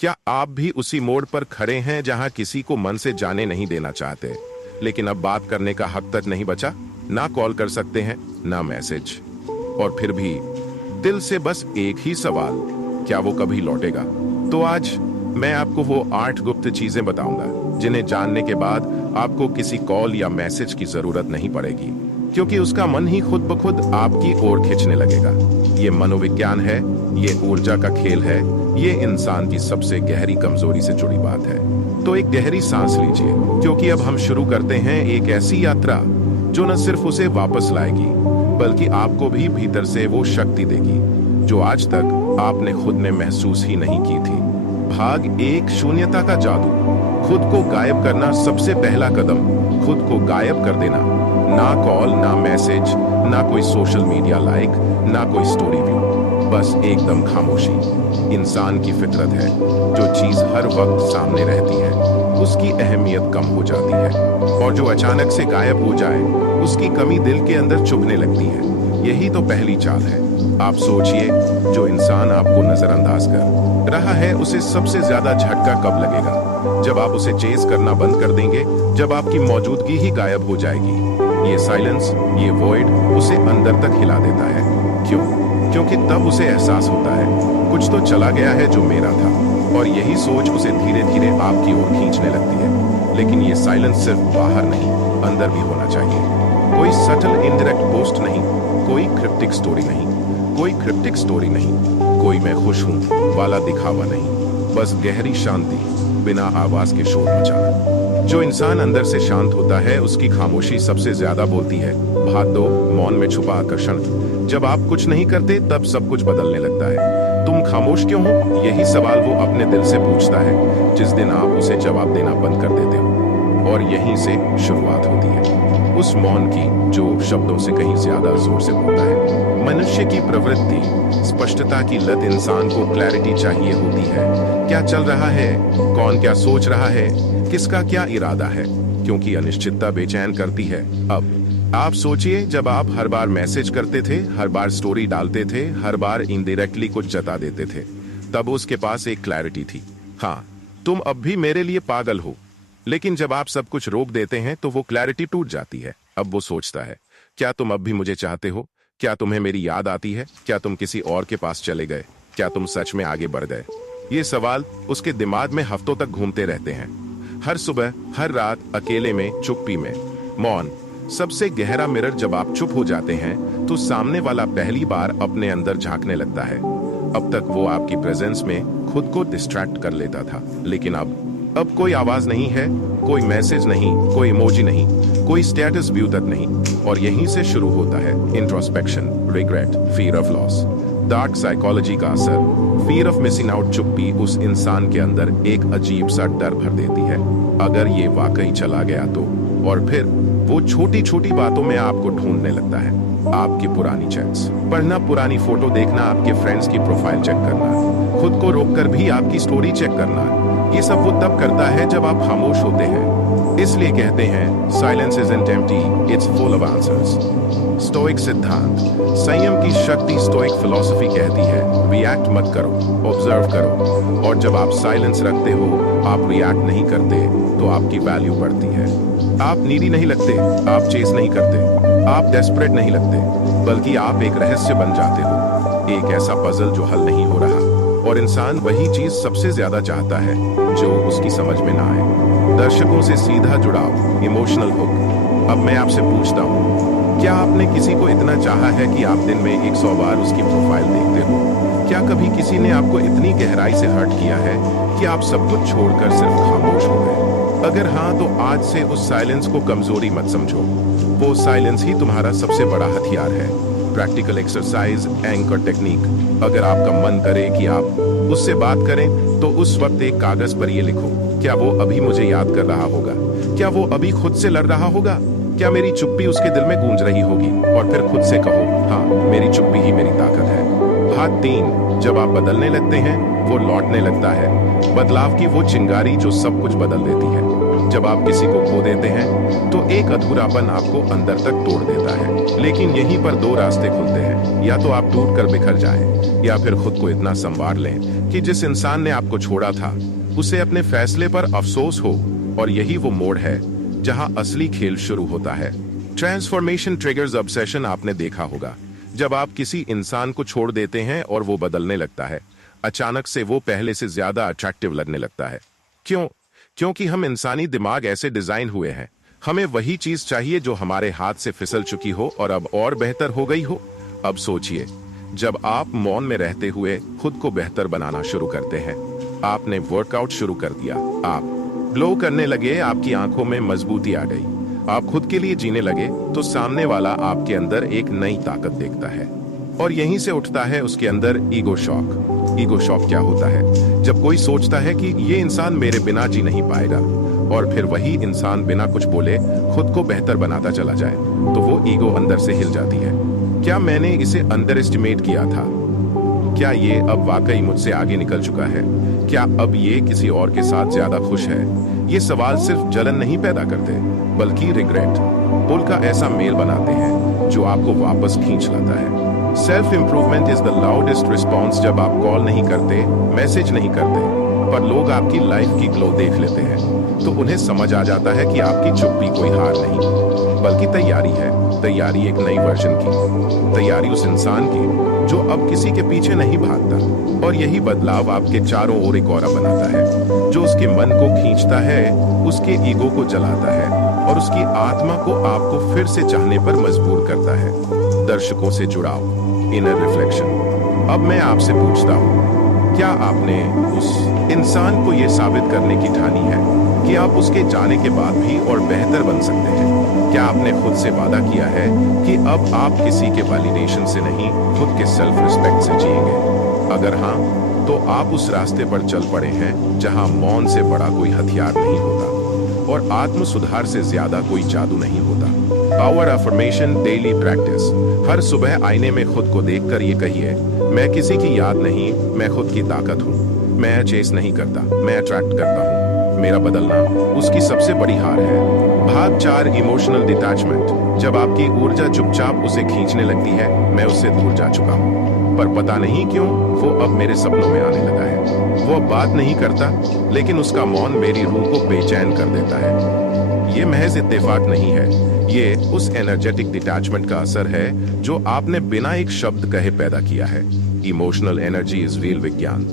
क्या आप भी उसी मोड़ पर खड़े हैं जहां किसी को मन से जाने नहीं देना चाहते, लेकिन अब बात करने का हक तक नहीं बचा? ना कॉल कर सकते हैं, ना मैसेज, और फिर भी दिल से बस एक ही सवाल, क्या वो कभी लौटेगा? तो आज मैं आपको वो 8 गुप्त चीजें बताऊंगा जिन्हें जानने के बाद आपको किसी कॉल या मैसेज की जरूरत नहीं पड़ेगी, क्योंकि उसका मन ही खुद ब खुद आपकी ओर खींचने लगेगा। ये मनोविज्ञान है, ये ऊर्जा का खेल है, ये इंसान की सबसे गहरी कमजोरी से जुड़ी बात है। तो एक गहरी सांस लीजिए, क्योंकि अब हम शुरू करते हैं एक ऐसी यात्रा जो न सिर्फ उसे वापस लाएगी, बल्कि आपको भी भीतर से वो शक्ति देगी जो आज तक आपने खुद में महसूस ही नहीं की थी। भाग 1, शून्यता का जादू। खुद को गायब करना। सबसे पहला कदम, खुद को गायब कर देना। ना कॉल, ना मैसेज, ना कोई सोशल मीडिया लाइक, ना कोई स्टोरी व्यू, बस एकदम खामोशी। इंसान की फितरत है, जो चीज हर वक्त सामने रहती है उसकी अहमियत कम हो जाती है, और जो अचानक से गायब हो जाए उसकी कमी दिल के अंदर चुभने लगती है। यही तो पहली चाल है। आप सोचिए, जो इंसान आपको नजरअंदाज कर रहा है उसे सबसे ज्यादा झटका कब लगेगा? जब आप उसे चेज करना बंद कर देंगे, जब आपकी मौजूदगी ही गायब हो जाएगी। ये साइलेंस, ये वॉइड उसे अंदर तक हिला देता है। क्यों? क्योंकि तब उसे एहसास होता है कुछ तो चला गया है जो मेरा था, और यही सोच उसे धीरे धीरे आपकी ओर खींचने लगती है। लेकिन ये साइलेंस सिर्फ बाहर नहीं, अंदर भी होना चाहिए। कोई सटल इनडायरेक्ट पोस्ट नहीं, कोई क्रिप्टिक स्टोरी नहीं, कोई मैं खुश हूं वाला दिखावा नहीं, बस गहरी शांति, बिना आवाज के शोर मचाना। जो इंसान अंदर से शांत होता है उसकी खामोशी सबसे ज्यादा बोलती है। भाग 2, मौन में छुपा आकर्षण। जब आप कुछ नहीं करते तब सब कुछ बदलने लगता है। तुम खामोश क्यों हो? यही सवाल वो अपने दिल से पूछता है जिस दिन आप उसे जवाब देना बंद कर देते हो। और यहीं से शुरुआत होती है उस मौन की, जो शब्दों से कहीं ज्यादा जोर से बोलता है। मनुष्य की प्रवृत्ति, स्पष्टता की लत इंसान को क्लैरिटी चाहिए होती है। क्या चल रहा है, कौन क्या सोच रहा है, किसका क्या इरादा है, क्योंकि अनिश्चितता बेचैन करती है। अब आप सोचिए, जब आप हर बार मैसेज करते थे, हर बार स्टोरी डालते थे, हर बार इनडायरेक्टली कुछ जता देते थे, तब उसके पास एक क्लैरिटी थी। हाँ, तुम अब भी मेरे लिए पागल हो। लेकिन जब आप सब कुछ रोक देते हैं तो वो क्लैरिटी टूट जाती है। अब वो सोचता है, क्या तुम अब भी मुझे चाहते हो? क्या तुम्हें मेरी याद आती है? क्या तुम किसी और के पास चले गए? क्या तुम सच में आगे बढ़ गए? ये सवाल उसके दिमाग में हफ्तों तक घूमते रहते हैं। हर सुबह, हर रात, अकेले में, चुप्पी में। मौन सबसे गहरा मिरर। जब आप चुप हो जाते हैं तो सामने वाला पहली बार अपने अंदर झांकने लगता है। अब तक वो आपकी प्रेजेंस में खुद को डिस्ट्रैक्ट कर लेता था, लेकिन अब कोई आवाज नहीं है, कोई मैसेज नहीं, कोई इमोजी नहीं, कोई स्टेटस व्यू तक नहीं। और यहीं से शुरू होता है introspection, regret, fear of loss, dark psychology का असर। Fear of missing out. चुप्पी उस इंसान के अंदर एक अजीब सा डर भर देती है, अगर ये वाकई चला गया तो। और फिर वो छोटी छोटी बातों में आपको ढूंढने लगता है। आपकी पुरानी चैट्स पढ़ना, पुरानी फोटो देखना, आपके फ्रेंड्स की प्रोफाइल चेक करना, खुद को रोककर भी आपकी स्टोरी चेक करना। ये सब वो तब करता है जब आप खामोश होते हैं। इसलिए कहते हैं silence isn't empty, it's full of answers. Stoic सिद्धांत, संयम की शक्ति। स्टोइक फिलॉसफी कहती है, रिएक्ट मत करो, ऑब्जर्व करो। और जब आप साइलेंस रखते हो, आप रिएक्ट नहीं करते, तो आपकी वैल्यू बढ़ती है। आप नीडी नहीं लगते, आप चेस नहीं करते, आप डेस्परेट नहीं लगते, बल्कि आप एक रहस्य बन जाते हो, एक ऐसा पजल जो हल नहीं हो रहा। और इंसान वही चीज सबसे ज्यादा चाहता है जो उसकी समझ में ना आए। दर्शकों से सीधा जुड़ाव, इमोशनल हुक। अब मैं आपसे पूछता हूँ, क्या आपने किसी को इतना चाहा है कि आप दिन में 100 बार उसकी प्रोफाइल देखते हो? क्या कभी किसी ने आपको इतनी गहराई से हर्ट किया है कि आप सब कुछ छोड़कर सिर्फ खामोश हो गए? अगर हाँ, तो आज से उस साइलेंस को कमजोरी मत समझो। वो साइलेंस ही तुम्हारा सबसे बड़ा हथियार है। Practical exercise, anchor technique. अगर आपका मन करे कि आप उससे बात करें, तो उस वक्त एक कागज पर ये लिखो, क्या वो अभी मुझे याद कर रहा होगा? क्या वो अभी खुद से लड़ रहा होगा? क्या मेरी चुप्पी उसके दिल में गूंज रही होगी? और फिर खुद से कहो, हाँ, मेरी चुप्पी ही मेरी ताकत है। भाग 3, जब आप बदलने लगते हैं, वो लौटने लगता है। बदलाव की वो चिंगारी जो सब कुछ बदल देती है। जब आप किसी को खो देते हैं तो एक अधूरापन आपको अंदर तक तोड़ देता है। लेकिन यहीं पर 2 रास्ते खुलते हैं, या तो आप टूट कर बिखर जाएं, या फिर खुद को इतना संवार लें कि जिस इंसान ने आपको छोड़ा था उसे अपने फैसले पर अफसोस हो, और यही वो मोड़ है जहां असली खेल शुरू होता है। ट्रांसफॉर्मेशन ट्रिगर्स ऑब्सेशन आपने देखा होगा। जब आप किसी इंसान को छोड़ देते हैं और वो बदलने लगता है, अचानक से वो पहले से ज्यादा अट्रैक्टिव लगने लगता है। क्यों? क्योंकि हम इंसानी दिमाग ऐसे डिजाइन हुए हैं, हमें वही चीज चाहिए जो हमारे हाथ से फिसल चुकी हो और अब और बेहतर हो गई हो। अब सोचिए, जब आप मौन में रहते हुए खुद को बेहतर बनाना शुरू करते हैं, आपने वर्कआउट शुरू कर दिया, आप ग्लो करने लगे, आपकी आंखों में मजबूती आ गई, आप खुद के लिए जीने लगे, तो सामने वाला आपके अंदर एक नई ताकत देखता है और यहीं से उठता है उसके अंदर ईगो शॉक। ईगो शॉक क्या होता है? जब कोई सोचता है कि ये इंसान मेरे बिना जी नहीं पाएगा, और फिर वही इंसान बिना कुछ बोले खुद को बेहतर बनाता चला जाए, तो वो ईगो अंदर से हिल जाती है। क्या मैंने इसे अंडर एस्टिमेट किया था? क्या ये अब वाकई मुझसे आगे निकल चुका है? क्या अब ये किसी और के साथ ज्यादा खुश है? ये सवाल सिर्फ जलन नहीं पैदा करते, बल्कि रिग्रेट, पुल का ऐसा मेल बनाते हैं जो आपको वापस खींच लाता है। Self improvement is the loudest response. जब आप कॉल नहीं करते, मैसेज नहीं करते, पर लोग आपकी लाइफ की ग्लो देख लेते हैं, तो उन्हें समझ आ जाता है कि आपकी चुप्पी कोई हार नहीं, बल्कि तैयारी है। तैयारी एक नई वर्जन की, तैयारी उस इंसान की जो अब किसी के पीछे नहीं भागता। और यही बदलाव आपके चारों ओर एक ऑरा बनाता है, जो उसके मन को खींचता है, उसके ईगो को जलाता है और उसकी आत्मा को आपको फिर से चाहने पर मजबूर करता है। दर्शकों से जुड़ाव, इनर रिफ्लेक्शन। अब मैं आपसे पूछता हूँ, क्या आपने उस इंसान को यह साबित करने की ठानी है कि आप उसके जाने के बाद भी और बेहतर बन सकते हैं? क्या आपने खुद से वादा किया है कि अब आप किसी के वैलिडेशन से नहीं, खुद के सेल्फ रिस्पेक्ट से जिएंगे? अगर हाँ, तो आप उस रास्ते पर चल पड़े हैं जहां मौन से बड़ा कोई हथियार नहीं होता और आत्म सुधार से ज्यादा कोई जादू नहीं होता। Power affirmation daily practice. हर सुबह आईने में खुद को देखकर ये कहिए, मैं किसी की याद नहीं, मैं खुद की ताकत हूँ। मैं चेस नहीं करता, मैं अट्रैक्ट करता हूँ। मेरा बदलना उसकी सबसे बड़ी हार है। भाग 4, इमोशनल डिटैचमेंट। जब आपकी ऊर्जा चुपचाप उसे खींचने लगती है, मैं उससे दूर जा चुका हूँ, पर पता नहीं क्यों वो अब मेरे सपनों में आने लगा है। वो अब बात नहीं करता, लेकिन उसका मौन मेरी रूह को बेचैन कर देता है। ये महज इत्तेफाक नहीं है, ये उस एनर्जेटिक डिटैचमेंट का असर है जो आपने बिना एक शब्द कहे पैदा किया है। इमोशनल एनर्जी इज रियल विज्ञान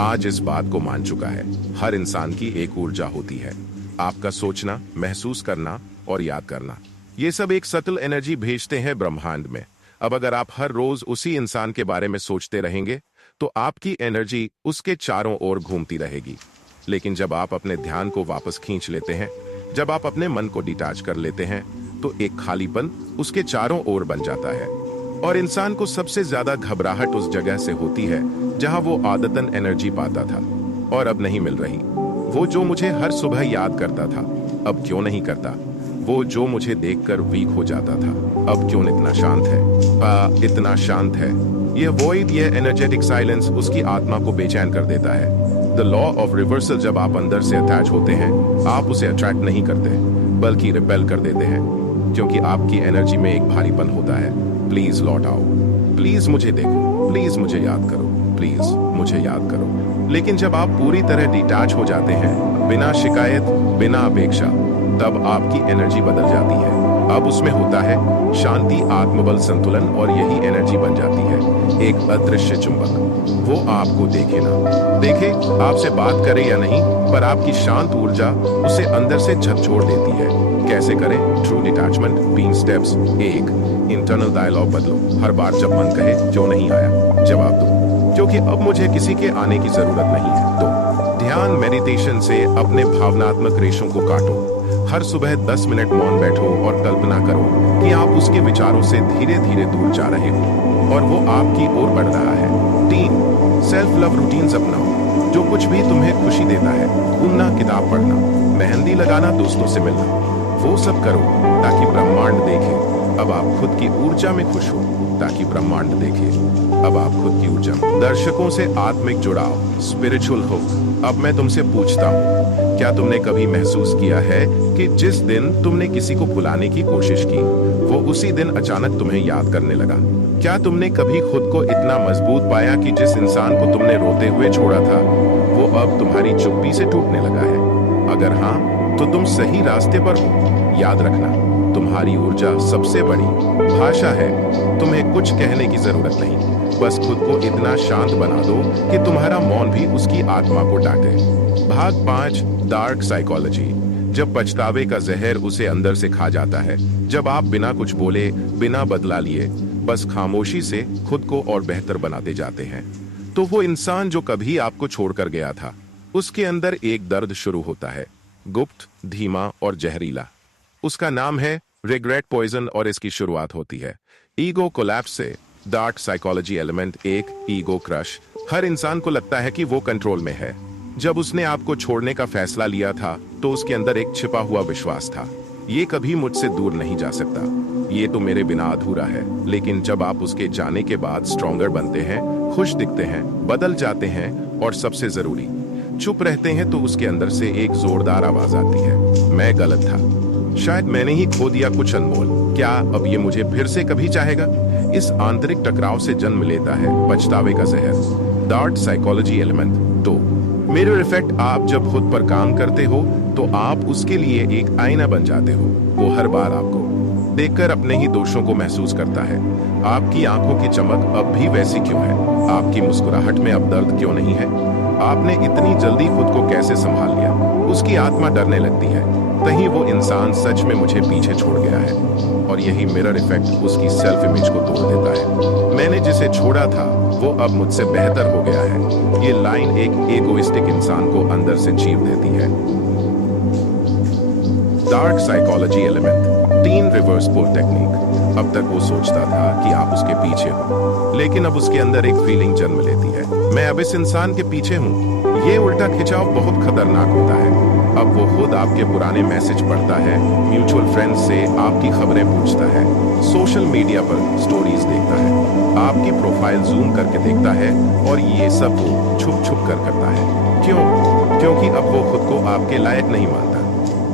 आज इस बात को मान चुका है। हर इंसान की एक ऊर्जा होती है, आपका सोचना, महसूस करना और याद करना, ये सब एक सटल एनर्जी भेजते हैं ब्रह्मांड में। अब अगर आप हर रोज उसी इंसान के बारे में सोचते रहेंगे, तो आपकी एनर्जी उसके चारों ओर घूमती रहेगी। लेकिन जब आप अपने ध्यान को वापस खींच लेते हैं, जब आप अपने मन को डिटैच कर लेते हैं, तो एक खालीपन उसके चारों ओर बन जाता है। और इंसान को सबसे ज्यादा घबराहट उस जगह से होती है जहां वो आदतन एनर्जी पाता था और अब नहीं मिल रही। वो जो मुझे हर सुबह याद करता था, अब क्यों नहीं करता? वो जो मुझे देखकर वीक हो जाता था, अब क्यों इतना शांत है? इतना शांत है। यह वॉइड, यह एनर्जेटिक साइलेंस उसकी आत्मा को बेचैन कर देता है। The law of reversal. जब आप अंदर से अटैच होते हैं, आप उसे अट्रैक्ट नहीं करते, बल्कि रिपेल कर देते हैं, क्योंकि आपकी एनर्जी में एक भारीपन होता है। प्लीज लौट आओ, प्लीज मुझे देखो, प्लीज मुझे याद करो, प्लीज मुझे याद करो। लेकिन जब आप पूरी तरह डिटैच हो जाते हैं, बिना शिकायत, बिना अपेक्षा, तब आपकी एनर्जी बदल जाती है। अब उसमें होता है शांति, आत्मबल, संतुलन, और यही एनर्जी बन जाती है एक अदृश्य चुंबक। वो आपको देखे ना देखे, आपसे बात करे या नहीं, पर आपकी शांत ऊर्जा उसे अंदर से झकझोर देती है। कैसे करें true detachment? 3 steps. 1, internal dialogue बदलो। हर बार जब मन कहे क्यों नहीं आया, जवाब दो, क्योंकि अब मुझे किसी के आने की जरूरत नहीं है। 2, ध्यान मेडिटेशन से अपने भावनात्मक रेशों को काटो। हर सुबह 10 मिनट मौन बैठो और कल्पना करो कि आप उसके विचारों से धीरे धीरे दूर जा रहे हो और वो आपकी ओर बढ़ रहा है। 3, सेल्फ लव रूटीन्स अपनाओ। जो कुछ भी तुम्हें खुशी देता है, घूमना, किताब पढ़ना, मेहंदी लगाना, दोस्तों से मिलना, वो सब करो ताकि ब्रह्मांड देखे। अब आप खुद की ऊर्जा में खुश हो ताकि ब्रह्मांड देखे। अब आप खुद की ऊर्जा। दर्शकों से आत्मिक जुड़ाव, स्पिरिचुअल हुक। अब मैं तुमसे पूछता हूँ, क्या तुमने कभी महसूस किया है कि जिस दिन तुमने किसी को बुलाने की कोशिश की, वो उसी दिन अचानक तुम्हें याद करने लगा? क्या तुमने कभी खुद को इतना मजबूत पाया कि जिस इंसान को तुमने रोते हुए छोड़ा था, वो अब तुम्हारी चुप्पी से टूटने लगा है? अगर हाँ, तो तुम सही रास्ते पर हो। याद रखना, तुम्हारी ऊर्जा सबसे बड़ी भाषा है। तुम्हें कुछ कहने की जरूरत नहीं, बस खुद को इतना शांत बना दो कि तुम्हारा मौन भी उसकी आत्मा को डांटे। भाग 5, डार्क साइकोलॉजी। जब पछतावे का जहर उसे अंदर से खा जाता है, जब आप बिना कुछ बोले, बिना बदला लिए, बस खामोशी से खुद को और बेहतर बनाते जाते हैं, तो वो इंसान जो कभी आपको छोड़कर गया था, उसके अंदर एक दर्द शुरू होता है, गुप्त, धीमा और जहरीला। उसका नाम है रिग्रेट पॉइजन और इसकी शुरुआत होती है ईगो कोलैप्स से। Dark psychology element 1, ego crush. हर इंसान को लगता है कि वो कंट्रोल में है। जब उसने आपको छोड़ने का फैसला लिया था, तो उसके अंदर एक छिपा हुआ विश्वास था, ये कभी मुझसे दूर नहीं जा सकता, ये तो मेरे बिना अधूरा है। लेकिन जब आप उसके जाने के बाद स्ट्रॉन्गर बनते हैं, खुश दिखते हैं, बदल जाते हैं और सबसे जरूरी चुप रहते हैं, तो उसके अंदर से एक जोरदार आवाज आती है, मैं गलत था, शायद मैंने ही खो दिया कुछ अनमोल। क्या अब ये मुझे फिर से कभी चाहेगा? इस आंतरिक टकराव से जन्म लेता है पछतावे का जहर। Dark psychology element 2, mirror effect. आप जब खुद पर काम करते हो, तो आप उसके लिए एक आईना बन जाते हो। वो हर बार आपको देखकर अपने ही दोषों को महसूस करता है। आपकी आंखों की चमक अब भी वैसी क्यों है? आपकी मुस्कुराहट में अब दर्द क्यों नहीं है? आपने इतनी जल्दी खुद को कैसे संभाल लिया? उसकी आत्मा डरने लगती है, कहीं वो इंसान सच में मुझे पीछे छोड़ गया है। और यही मिरर इफेक्ट उसकी सेल्फ इमेज को तोड़ देता है। मैंने जिसे छोड़ा था, वो अब मुझसे बेहतर हो गया है। ये लाइन एक एगोइस्टिक इंसान को अंदर से चीर देती है। डार्क साइकोलॉजी एलिमेंट 3, रिवर्स पुल टेक्निक। अब तक वो सोचता था कि आप उसके पीछे हो, लेकिन अब उसके अंदर एक फीलिंग जन्म लेती है, मैं अब इस इंसान के पीछे हूँ। ये उल्टा खिंचाव बहुत खतरनाक होता है। अब वो खुद आपके पुराने मैसेज पढ़ता है, म्यूचुअल फ्रेंड्स से आपकी खबरें पूछता है, सोशल मीडिया पर स्टोरीज देखता है, आपकी प्रोफाइल जूम करके देखता है, और ये सब वो छुप छुप कर करता है। क्यों? क्योंकि अब वो खुद को आपके लायक नहीं मानता।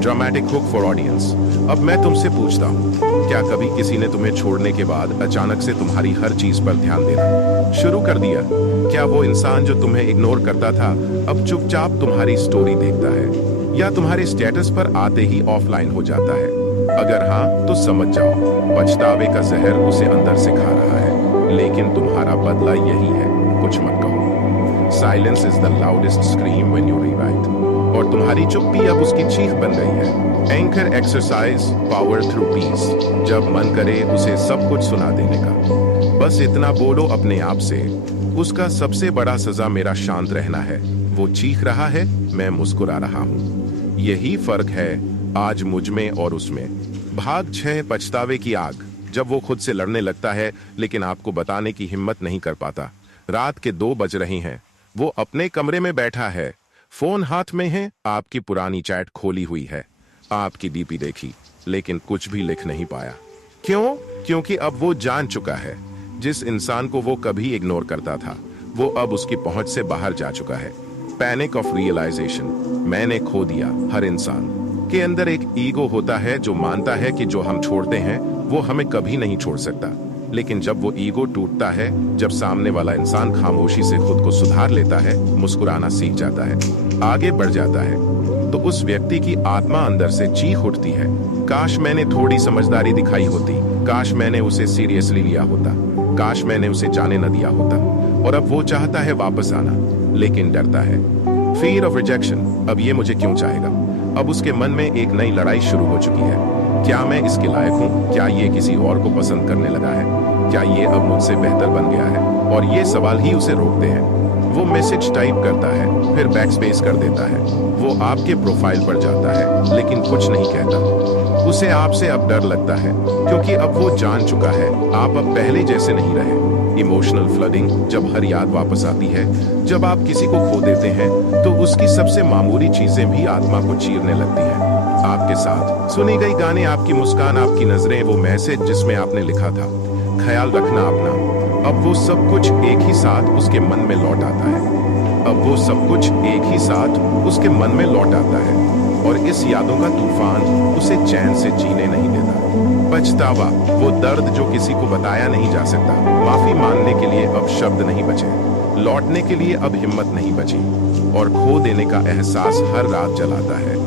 Dramatic hook for audience. अब मैं तुमसे पूछता हूँ, क्या कभी किसी ने तुम्हें छोड़ने के बाद अचानक से तुम्हारी हर चीज पर ध्यान देना शुरू कर दिया? क्या वो इंसान जो तुम्हें इग्नोर करता था, अब चुपचाप तुम्हारी स्टोरी देखता है, या तुम्हारे स्टेटस पर आते ही ऑफलाइन हो जाता है? अगर हाँ, तो समझ जाओ, पछतावे का जहर उसे अंदर से खा रहा है, लेकिन तुम्हारा बदला यही है, कुछ मत कहो। Silence is the loudest scream when you rewrite. और तुम्हारी चुप्पी अब उसकी चीख बन गई है। Anchor exercise, power through peace. जब मन करे उसे सब कुछ सुना देने का, बस इतना बोलो अपने आप से, उसका सबसे बड़ा सजा मेरा शांत रहना है। वो चीख रहा है, मैं मुस्कुरा रहा हूँ। यही फर्क है आज मुझ में और उसमें। भाग 6, पछतावे की आग। जब वो खुद से लड़ने लगता है, लेकिन आपको बताने की हिम्मत नहीं कर पाता। रात के 2 बज रही हैं, वो अपने कमरे में बैठा है, फोन हाथ में है, आपकी पुरानी चैट खोली हुई है, आपकी डीपी देखी, लेकिन कुछ भी लिख नहीं पाया। क्यों? क्योंकि अब वो जान चुका है, जिस इंसान को वो कभी इग्नोर करता था, वो अब उसकी पहुंच से बाहर जा चुका है। Panic of realization. मैंने खो दिया। हर इंसान के अंदर एक ईगो होता है जो मानता है कि जो हम छोड़ते हैं वो हमें कभी नहीं छोड़ सकता। लेकिन जब वो ईगो टूटता है, जब सामने वाला इंसान खामोशी से खुद को सुधार लेता है, मुस्कुराना सीख जाता है, आगे बढ़ जाता है, तो उस व्यक्ति की आत्मा अंदर से चीख उठती है, काश मैंने थोड़ी समझदारी दिखाई होती, काश मैंने उसे सीरियसली लिया होता, काश मैंने उसे जाने न दिया होता। और अब वो चाहता है वापस आना, लेकिन डरता है। Fear of rejection. अब ये मुझे क्यों चाहेगा? अब उसके मन में एक नई लड़ाई शुरू हो चुकी है। क्या मैं इसके लायक हूँ? क्या ये किसी और को पसंद करने लगा है? क्या ये अब मुझसे बेहतर बन गया है? और ये सवाल ही उसे रोकते हैं। वो मैसेज टाइप करता है, फिर बैकस्पेस कर देता है। वो आपके प्रोफाइल पर जाता है, लेकिन कुछ नहीं कहता। उसे आपसे अब डर लगता है, क्योंकि अब वो जान चुका है आप अब पहले जैसे नहीं रहे। Emotional flooding. जब हर याद वापस आती है, जब आप किसी को खो देते हैं, तो उसकी सबसे मामूली चीजें भी आत्मा को चीरने लगती हैं। आपके साथ सुनी गई गाने, आपकी मुस्कान, आपकी नजरें, वो मैसेज जिसमें आपने लिखा था, ख्याल रखना अपना। अब वो सब कुछ एक ही साथ उसके मन में लौट आता है। अब वो सब कुछ एक ही साथ उसके मन में लौट आता है और इस यादों का तूफान उसे चैन से जीने नहीं देता। पछतावा, वो दर्द जो किसी को बताया नहीं जा सकता। माफी मांगने के लिए अब शब्द नहीं बचे, लौटने के लिए अब हिम्मत नहीं बची और खो देने का एहसास हर रात जलाता है।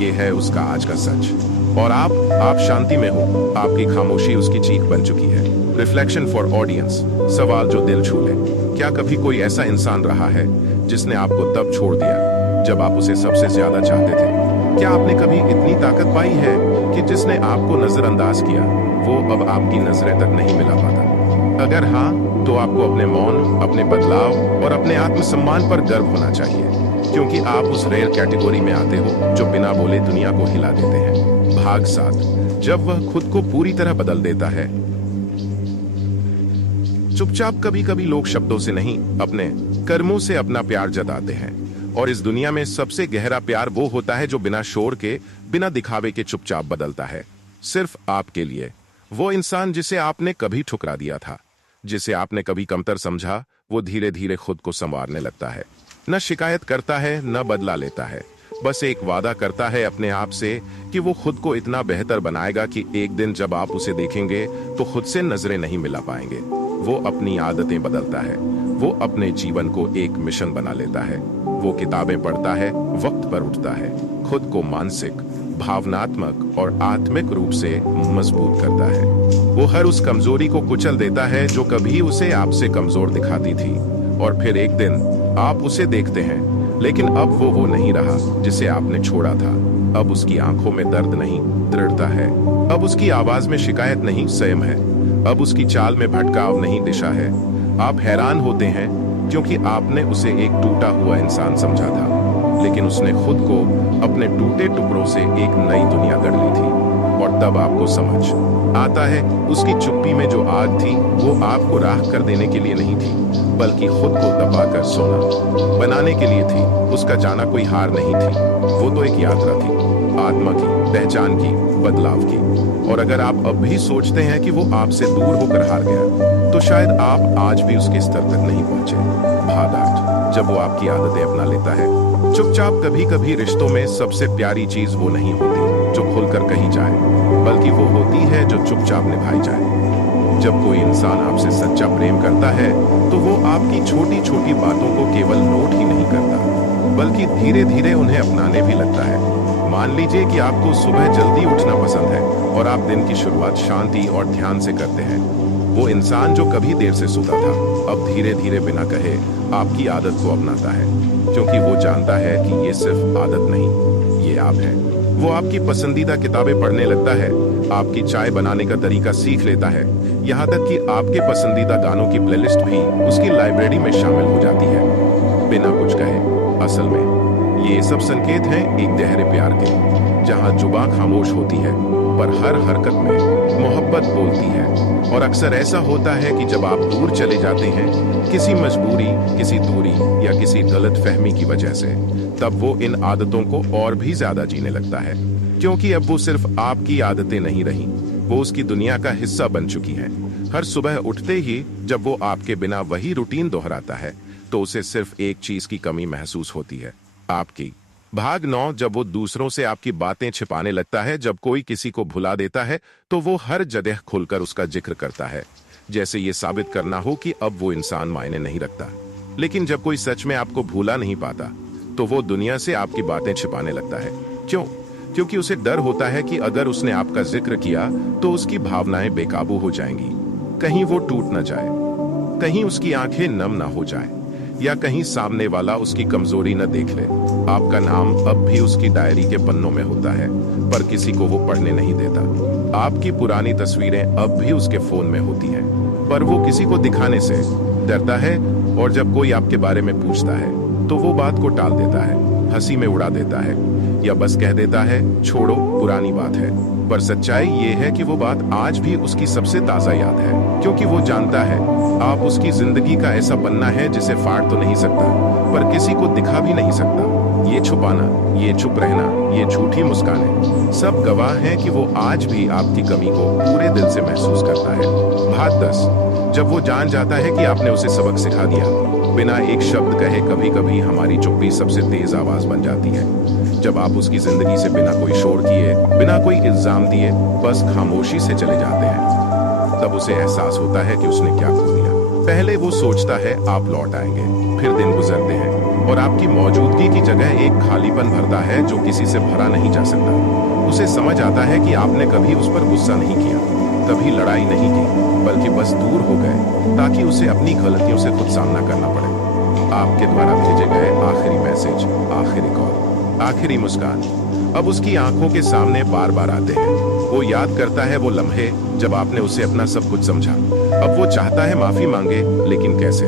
ये है उसका आज का सच। और आप शांति में हो, आपकी खामोशी उसकी चीख बन चुकी है। रिफ्लेक्शन फॉर ऑडियंस, सवाल जो दिल छू ले। क्या कभी कोई ऐसा इंसान रहा है जिसने आपको तब छोड़ दिया जब आप उसे सबसे ज्यादा चाहते थे? क्या आपने कभी इतनी ताकत पाई है कि जिसने आपको नजरअंदाज किया वो अब आपकी नजरें तक नहीं मिला पाता? अगर हाँ, तो आपको अपने मौन, अपने बदलाव और अपने आत्मसम्मान पर गर्व होना चाहिए, क्योंकि आप उस रेयर कैटेगरी में आते हो जो बिना बोले दुनिया को हिला देते हैं। भाग 7, जब वह खुद को पूरी तरह बदल देता है। चुपचाप कभी कभी लोग शब्दों से नहीं, अपने कर्मों से अपना प्यार जताते हैं। और इस दुनिया में सबसे गहरा प्यार वो होता है जो बिना शोर के, बिना दिखावे के चुपचाप बदलता है, सिर्फ आपके लिए। वो इंसान जिसे आपने कभी ठुकरा दिया था, जिसे आपने कभी कमतर समझा, वो धीरे धीरे खुद को संवारने लगता है। न शिकायत करता है, न बदला लेता है, बस एक वादा करता है अपने आप से कि वो खुद को इतना बेहतर बनाएगा कि एक दिन जब आप उसे देखेंगे तो खुद से नजरें नहीं मिला पाएंगे। वो अपनी आदतें बदलता है, वो अपने जीवन को एक मिशन बना लेता है। वो किताबें पढ़ता है, वक्त पर उठता है, खुद को मानसिक, भावनात्मक और आत्मिक रूप से मजबूत करता है। वो हर उस कमजोरी को कुचल देता है जो कभी उसे आपसे कमजोर दिखाती थी। और फिर एक दिन आप उसे देखते हैं, लेकिन अब वो नहीं रहा जिसे आपने छोड़ा था। अब उसकी आंखों में दर्द नहीं, दृढ़ता है। अब उसकी आवाज में शिकायत नहीं, संयम है। अब उसकी चाल में भटकाव नहीं, दिशा है। आप हैरान होते हैं क्योंकि आपने उसे एक टूटा हुआ इंसान समझा था, लेकिन उसने खुद को अपने टूटे टुकड़ों से एक नई दुनिया गढ़ ली थी। और तब आपको समझ आता है, उसकी चुप्पी में जो आग थी वो आपको राख कर देने के लिए नहीं थी, बल्कि खुद को दबाकर सोना बनाने के लिए थी। उसका जाना कोई हार नहीं थी, वो तो एक यात्रा थी, आत्मा की, पहचान की, बदलाव की। और अगर आप अब भी सोचते हैं कि वो आपसे दूर होकर हार गया, तो शायद आप आज भी उसके स्तर तक नहीं पहुंचे। भाग 8, जब वो आपकी आदतें अपना लेता है। चुपचाप कभी कभी रिश्तों में सबसे प्यारी चीज वो नहीं होती जो खुलकर कही जाए, बल्कि वो होती है जो चुपचाप निभाई जाए। जब कोई इंसान आपसे सच्चा प्रेम करता है तो वो आपकी छोटी छोटी बातों को केवल नोट ही नहीं करता, बल्कि धीरे धीरे उन्हें अपनाने भी लगता है। मान लीजिए कि आपको सुबह जल्दी उठना पसंद है और आप दिन की शुरुआत शांति और ध्यान से करते हैं। वो इंसान जो कभी देर से सोता था, अब धीरे धीरे बिना कहे आपकी आदत को अपनाता है, क्योंकि वो जानता है कि ये सिर्फ आदत नहीं, ये आप है। वो आपकी पसंदीदा किताबें पढ़ने लगता है, आपकी चाय बनाने का तरीका सीख लेता है, यहाँ तक कि आपके पसंदीदा गानों की प्लेलिस्ट भी उसकी लाइब्रेरी में शामिल हो जाती है, बिना कुछ कहे। असल में ये सब संकेत हैं एक गहरे प्यार के, जहाँ जुबान खामोश होती है पर हर हरकत में मोहब्बत बोलती है। और अक्सर ऐसा होता है कि जब आप दूर चले जाते हैं, किसी मजबूरी, किसी दूरी या किसी गलत फहमी की वजह से, तब वो इन आदतों को और भी ज्यादा जीने लगता है, क्योंकि अब वो सिर्फ आपकी आदतें नहीं रही, वो उसकी दुनिया का हिस्सा बन चुकी हैं। हर सुबह उठते ही जब वो आपके बिना वही रूटीन दोहराता है, तो उसे सिर्फ एक चीज की कमी महसूस होती है, आपकी। भाग 9, जब वो दूसरों से आपकी बातें छिपाने लगता है। जब कोई किसी को भुला देता है तो वो हर जगह खुलकर उसका जिक्र करता है, जैसे ये साबित करना हो कि अब वो इंसान मायने नहीं रखता। लेकिन जब कोई सच में आपको भूला नहीं पाता, तो वो दुनिया से आपकी बातें छिपाने लगता है। क्यों? क्योंकि उसे डर होता है कि अगर उसने आपका जिक्र किया तो उसकी भावनाएं बेकाबू हो जाएंगी, कहीं वो टूट न जाए, कहीं उसकी आंखें नम न हो जाए, या कहीं सामने वाला उसकी कमजोरी न देख ले। आपका नाम अब भी उसकी डायरी के पन्नों में होता है, पर किसी को वो पढ़ने नहीं देता। आपकी पुरानी तस्वीरें अब भी उसके फोन में होती हैं, पर वो किसी को दिखाने से डरता है। और जब कोई आपके बारे में पूछता है तो वो बात को टाल देता है, हंसी में उड़ा देता है, या बस कह देता है छोड़ो, पुरानी बात है। पर सच्चाई ये है कि वो बात आज भी उसकी सबसे ताजा याद है, क्योंकि वो जानता है आप उसकी जिंदगी का ऐसा पन्ना है जिसे फाड़ तो नहीं सकता, पर किसी को दिखा भी नहीं सकता। ये छुपाना, ये चुप रहना, ये झूठी मुस्कानें सब गवाह हैं कि वो आज भी आपकी कमी को पूरे दिल से महसूस करता है। भाग 10, जब वो जान जाता है कि आपने उसे सबक सिखा दिया, बिना एक शब्द कहे कभी कभी हमारी चुप्पी सबसे तेज आवाज बन जाती है। जब आप उसकी जिंदगी से बिना कोई शोर किए, बिना कोई इल्जाम दिए, बस खामोशी से चले जाते हैं, तब उसे एहसास होता है कि उसने क्या खो दिया। पहले वो सोचता है आप लौट आएंगे, फिर दिन गुजरते हैं और आपकी मौजूदगी की जगह एक खालीपन भरता है जो किसी से भरा नहीं जा सकता। उसे समझ आता है कि आपने कभी उस पर गुस्सा नहीं किया, कभी लड़ाई नहीं की, बल्कि बस दूर हो गए ताकि उसे अपनी गलतियों से खुद सामना करना पड़े। आपके द्वारा भेजे गए आखिरी मैसेज, आखिरी कॉल, आखिरी मुस्कान अब उसकी आंखों के सामने बार बार आते हैं। वो याद करता है वो लम्हे जब आपने उसे अपना सब कुछ समझा। अब वो चाहता है माफी मांगे, लेकिन कैसे?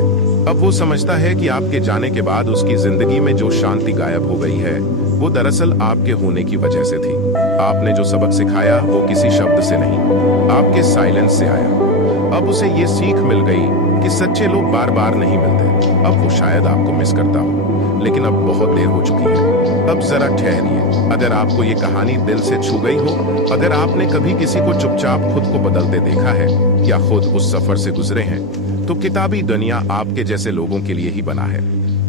अब वो समझता है कि आपके जाने के बाद उसकी जिंदगी में जो शांति गायब हो गई है, वो दरअसल आपके होने की वजह से थी। आपने जो सबक सिखाया वो किसी शब्द से नहीं, आपके साइलेंस से आया। अब उसे ये सीख मिल गई कि सच्चे लोग बार बार नहीं मिलते। अब वो शायद आपको मिस करता हो, लेकिन अब बहुत देर हो चुकी है। अब जरा ठहरिए। अगर आपको ये कहानी दिल से छू गई हो, अगर आपने कभी किसी को चुपचाप खुद को बदलते देखा है या खुद उस सफर से गुजरे हैं, तो किताबी दुनिया आपके जैसे लोगों के लिए ही बना है।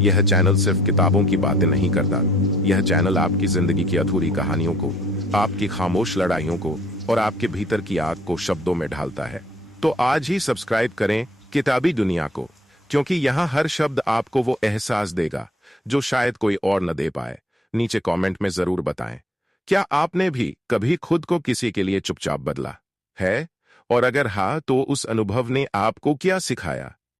यह चैनल सिर्फ किताबों की बातें नहीं करता। यह चैनल आपकी जिंदगी की अधूरी कहानियों को, आपकी खामोश लड़ाइयों को और आपके भीतर की आग को शब्दों में ढालता है। तो आज ही सब्सक्राइब करें किताबी दुनिया को, क्योंकि यहाँ हर शब्द आपको वो एहसास देगा जो शायद कोई और न दे पाए। नीचे कमेंट में जरूर बताएं, क्या आपने भी कभी खुद को किसी के लिए चुपचाप बदला है? और अगर हाँ, तो उस अनुभव ने आपको क्या सिखाया?